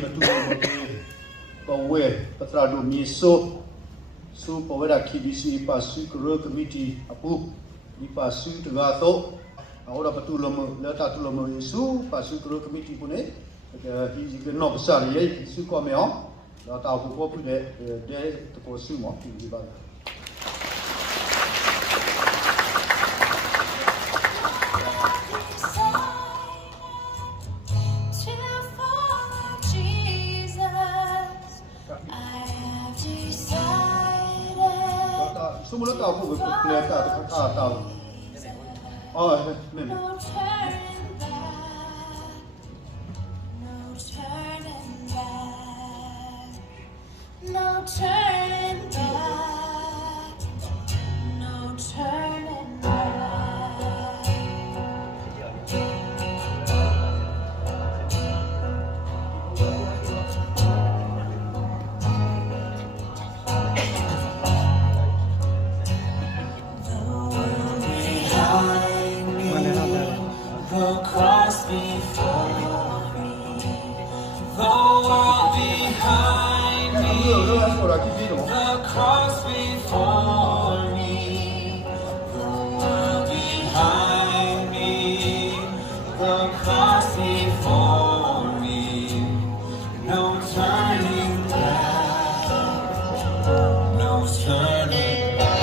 betul bawe patra do miso su pawera KDC pasu kru committee apu di pasu tegato ahora betul la ta tu lo su pasu kru committee pune di no besar ye su ko me ho la ta ko pu de ko su mo di ba semua tahu aku berkelihatan tak tahu. Oh, memang. No turning back, no turning back. The cross before me, the world behind me, the cross before me, the world behind me, the cross before me, no turning back, no turning back.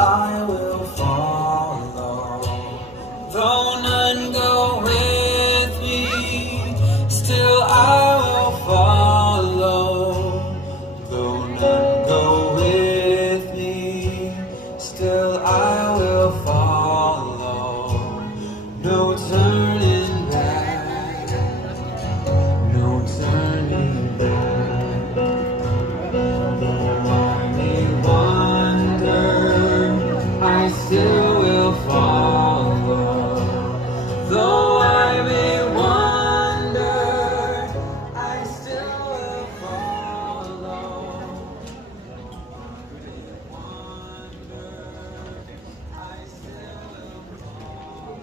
I will follow. Though none go with me, still I will follow. Though none go with me, still I will follow. No turning back, no turning back. Though I may wander, I still will follow. Though I may wander, I still will follow. Wander, I still will follow.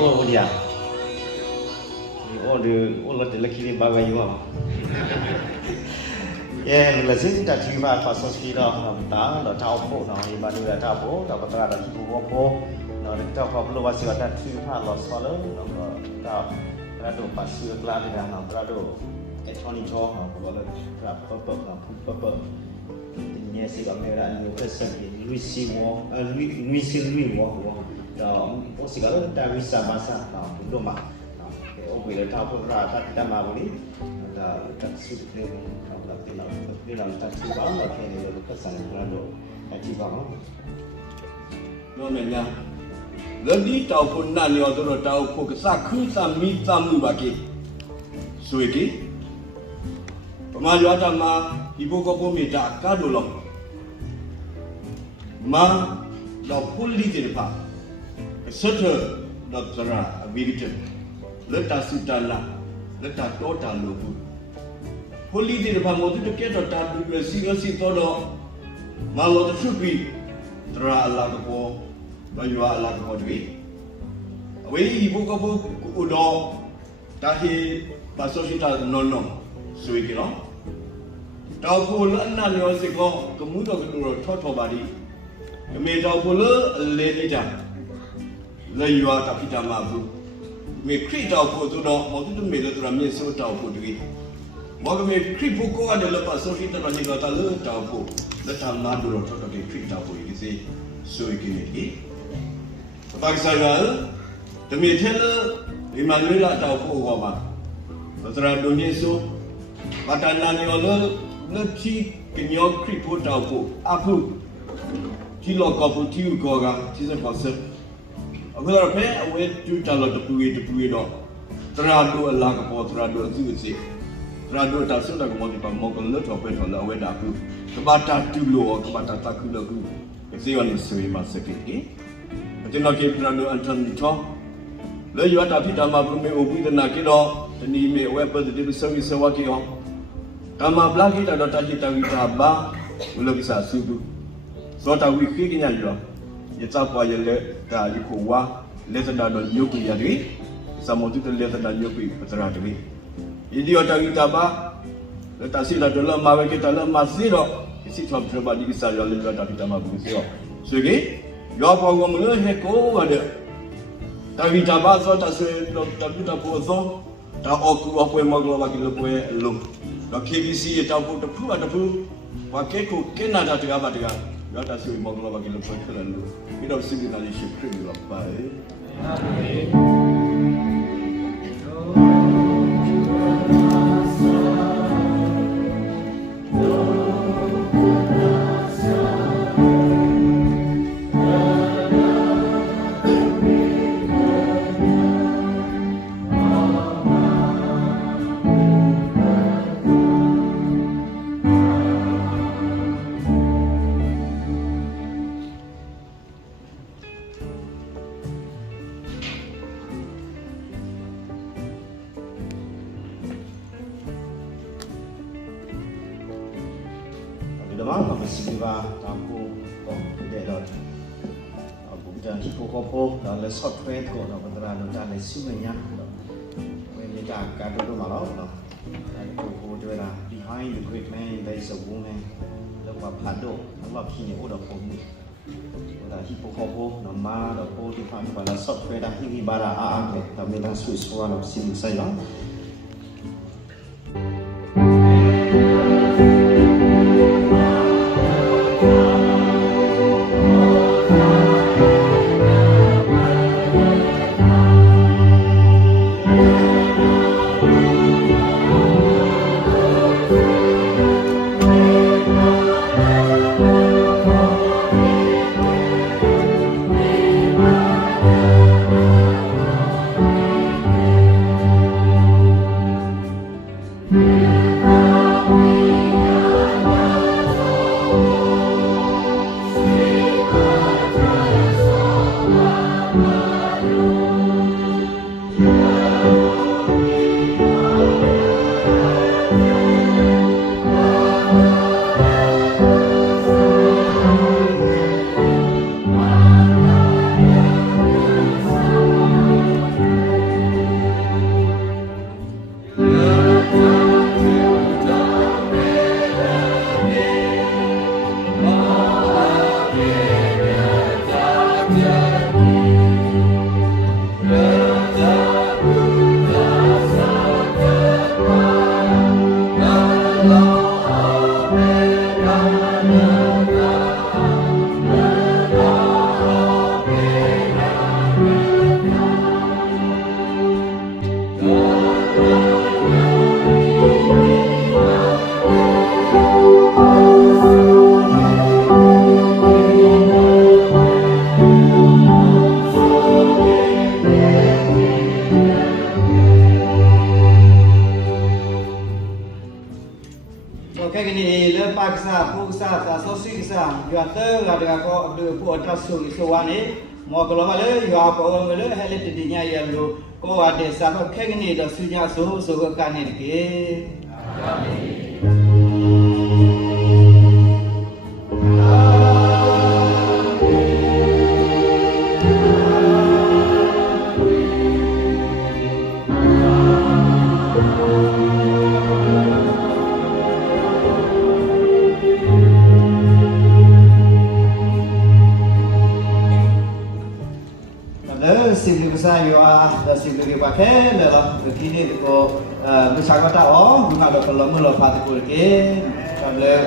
oh dia. Oh the lucky bagai juga. Yeah, let's say that you have a society of the Taupo, now in Manila Taupo, the Patra, the Hipopo, the top of Lovas, that two palos follow, Rado Pasu, Gladian, Rado, a Tony Talk, Purple, yes, it got made a person in Lucy War, Lucy War, the Osigal, Davisa Massa, Loma, over the top of Rata Damavoli, and that's dia nak tak cuba lah kena kesan kerana cuba. Nonnya, jadi tahu pun nak ni orang tu tahu pun kesaku sami samu bagi. Suiki, pemalu ada mah ibu kau pun minta kado long. Mah dah pulih je pak. Seter dah cerah begitu. Letak sudahlah, letak total lupu. Holy di depan motor tu kita tak bersi todo malu tu supi terah Allah tu baju Allah tu duit. Awak ibu kau udah tahi pasal kita nono suai kira. Tahu pula nak ni orang sekolah kemudian kedua thot bari. Kami tahu pula le ida le yuah tapi tak mampu. Kami kiri tahu pula tu dah motor tu mela tu ramai so tahu pula duit. Maka me krip buku ada lepas so kita bagi kata le tahu letak mandu rotok ke krip tahu ini sih so ini. Bagi saya demi tela Emmanuel tahu apa. Setelah dunia so makanan ni orang nanti kenyok krip tahu apa. Tilo kau tiu kau kan tidak pasal. Aku dah apa awak tu kalau tepuи dah. Teradu Allah kau teradu tu sih. Rado tak sudah kemudian kita mau keluar sampai kalau awak dah aku kebatas dulu kebatas tak keluar aku kesian istri masih fikir macam nak kita rado antan itu lalu ada tapi tak mampu mengubi dan nak kita ni me awak berdiri servis sewa kita kama belagi tak ada kita apa belum bisa sudu so tak wiki kita juga ya tak payah le dah ikutwa le sedar dan nyuku jadi sama tu le sedar nyuku petera jadi. Jadi orang kita apa? Letak sila dalam mawe kita dalam masih dok. Isi tuan terba di kisah yang lebih ada kita mampu sih. Segi, jauh orang mula heko ada. Tapi kita bahasa tak tapi tak puasa. Tak aku apa yang mahu bagi lepas lu. Dak KBC tak pun tak pun ada pun. Pakai ku kena ada tiga apa tiga. Gak tak sih mahu bagi lepas lu. Kita mesti kita ni syukur lepas. Dalam bersifat aku tidak ada. Aku jangan ikut kopo dan les software ko na beneran dan les semuanya. When kita kado tu malau no. Dan kopo tu lah behind the great man there is a woman. Lepas pado Allah kini udah komu. Udah hipo kopo nama dah kopo di pan pada software dah ini bara ke tapi dah suara nak sim saya. สาผู้สาตาโซซิสาอยู่อันเตอร์ก็ก็ดูผู้อัตราสูงสวานี้มอกลมาเลยอยู่อาปองเลยให้เล็ดดีเนี่ยยันลูก็ว่าเดสาก็แค่นี้เราสุญญาสูก็การนี่เกสิ่งที่ภาษาอยู่แต่สิ่งที่ว่าแค่แล้วทีนี้ก็ภาษาก็ต่อบุญเราก็ลงมือเราพาที่คุยกันเลย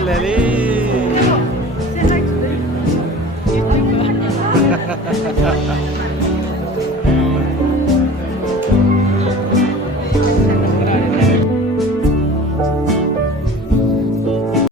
Leli.